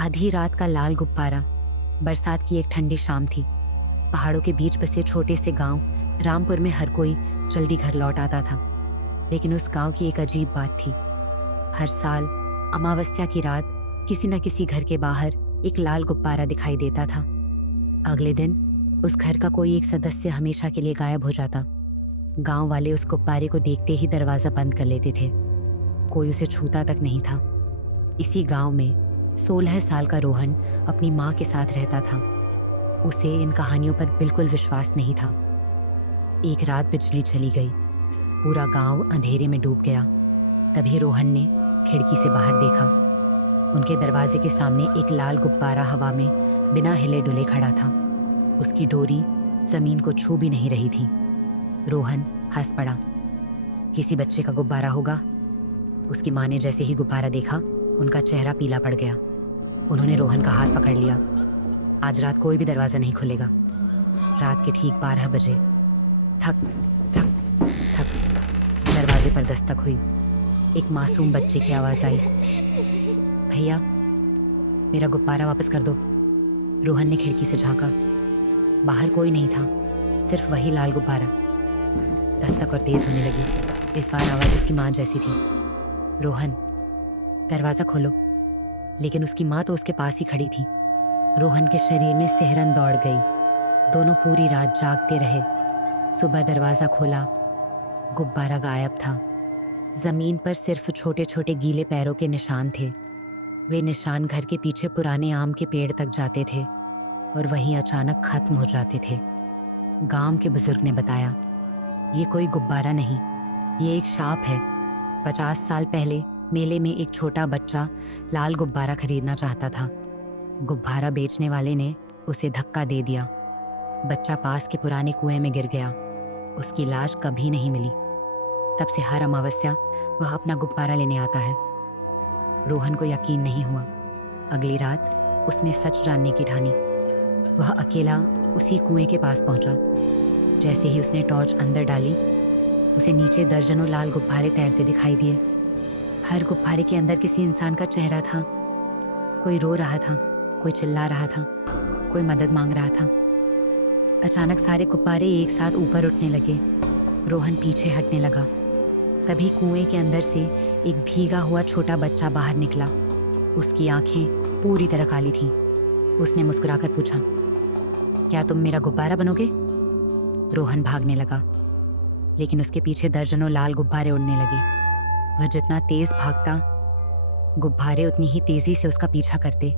आधी रात का लाल गुब्बारा। बरसात की एक ठंडी शाम थी। पहाड़ों के बीच बसे छोटे से गांव रामपुर में हर कोई जल्दी घर लौट आता था। लेकिन उस गांव की एक अजीब बात थी। हर साल अमावस्या की रात किसी न किसी घर के बाहर एक लाल गुब्बारा दिखाई देता था। अगले दिन उस घर का कोई एक सदस्य हमेशा के लिए गायब हो जाता। गांव वाले उस गुब्बारे को देखते ही दरवाजा बंद कर लेते थे। कोई उसे छूता तक नहीं था। इसी गांव में 16 साल का रोहन अपनी माँ के साथ रहता था। उसे इन कहानियों पर बिल्कुल विश्वास नहीं था। एक रात बिजली चली गई। पूरा गांव अंधेरे में डूब गया। तभी रोहन ने खिड़की से बाहर देखा। उनके दरवाजे के सामने एक लाल गुब्बारा हवा में बिना हिले डुले खड़ा था। उसकी डोरी जमीन को छू भी नहीं रही थी। रोहन हंस पड़ा। किसी बच्चे का गुब्बारा होगा। उसकी माँ ने जैसे ही गुब्बारा देखा, उनका चेहरा पीला पड़ गया। उन्होंने रोहन का हाथ पकड़ लिया। आज रात कोई भी दरवाजा नहीं खुलेगा। रात के ठीक 12 बजे थक थक थक दरवाजे पर दस्तक हुई। एक मासूम बच्चे की आवाज आई, भैया मेरा गुब्बारा वापस कर दो। रोहन ने खिड़की से झांका। बाहर कोई नहीं था, सिर्फ वही लाल गुब्बारा। दस्तक और तेज होने लगी। इस बार आवाज उसकी माँ जैसी थी, रोहन दरवाजा खोलो। लेकिन उसकी माँ तो उसके पास ही खड़ी थी। रोहन के शरीर में सिहरन दौड़ गई। दोनों पूरी रात जागते रहे। सुबह दरवाजा खोला, गुब्बारा गायब था। जमीन पर सिर्फ छोटे छोटे गीले पैरों के निशान थे। वे निशान घर के पीछे पुराने आम के पेड़ तक जाते थे और वहीं अचानक खत्म हो जाते थे। गांव के बुजुर्ग ने बताया, ये कोई गुब्बारा नहीं, ये एक शाप है। 50 साल पहले मेले में एक छोटा बच्चा लाल गुब्बारा खरीदना चाहता था। गुब्बारा बेचने वाले ने उसे धक्का दे दिया। बच्चा पास के पुराने कुएं में गिर गया। उसकी लाश कभी नहीं मिली। तब से हर अमावस्या वह अपना गुब्बारा लेने आता है। रोहन को यकीन नहीं हुआ। अगली रात उसने सच जानने की ठानी। वह अकेला उसी कुएं के पास पहुंचा। जैसे ही उसने टॉर्च अंदर डाली, उसे नीचे दर्जनों लाल गुब्बारे तैरते दिखाई दिए। हर गुब्बारे के अंदर किसी इंसान का चेहरा था। कोई रो रहा था, कोई चिल्ला रहा था, कोई मदद मांग रहा था। अचानक सारे गुब्बारे एक साथ ऊपर उठने लगे। रोहन पीछे हटने लगा। तभी कुएं के अंदर से एक भीगा हुआ छोटा बच्चा बाहर निकला। उसकी आंखें पूरी तरह काली थीं। उसने मुस्कुराकर पूछा, क्या तुम मेरा गुब्बारा बनोगे? रोहन भागने लगा, लेकिन उसके पीछे दर्जनों लाल गुब्बारे उड़ने लगे। वह जितना तेज भागता, गुब्बारे उतनी ही तेजी से उसका पीछा करते।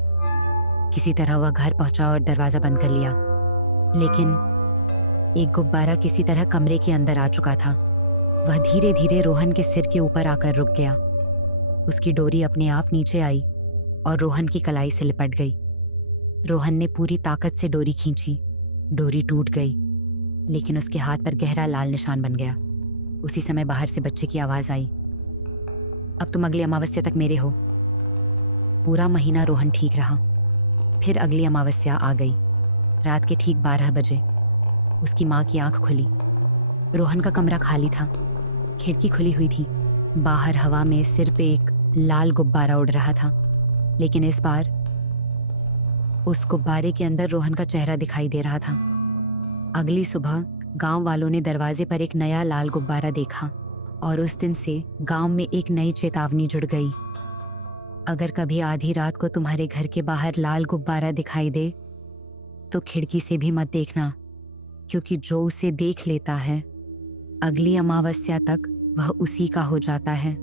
किसी तरह वह घर पहुंचा और दरवाजा बंद कर लिया। लेकिन एक गुब्बारा किसी तरह कमरे के अंदर आ चुका था। वह धीरे धीरे रोहन के सिर के ऊपर आकर रुक गया। उसकी डोरी अपने आप नीचे आई और रोहन की कलाई से लिपट गई। रोहन ने पूरी ताकत से डोरी खींची। डोरी टूट गई, लेकिन उसके हाथ पर गहरा लाल निशान बन गया। उसी समय बाहर से बच्चे की आवाज आई, अब तुम अगली अमावस्या तक मेरे हो। पूरा महीना रोहन ठीक रहा। फिर अगली अमावस्या आ गई। रात के ठीक 12 बजे उसकी माँ की आंख खुली। रोहन का कमरा खाली था। खिड़की खुली हुई थी। बाहर हवा में सिर पे एक लाल गुब्बारा उड़ रहा था। लेकिन इस बार उस गुब्बारे के अंदर रोहन का चेहरा दिखाई दे रहा था। अगली सुबह गांव वालों ने दरवाजे पर एक नया लाल गुब्बारा देखा और उस दिन से गांव में एक नई चेतावनी जुड़ गई। अगर कभी आधी रात को तुम्हारे घर के बाहर लाल गुब्बारा दिखाई दे तो खिड़की से भी मत देखना, क्योंकि जो उसे देख लेता है अगली अमावस्या तक वह उसी का हो जाता है।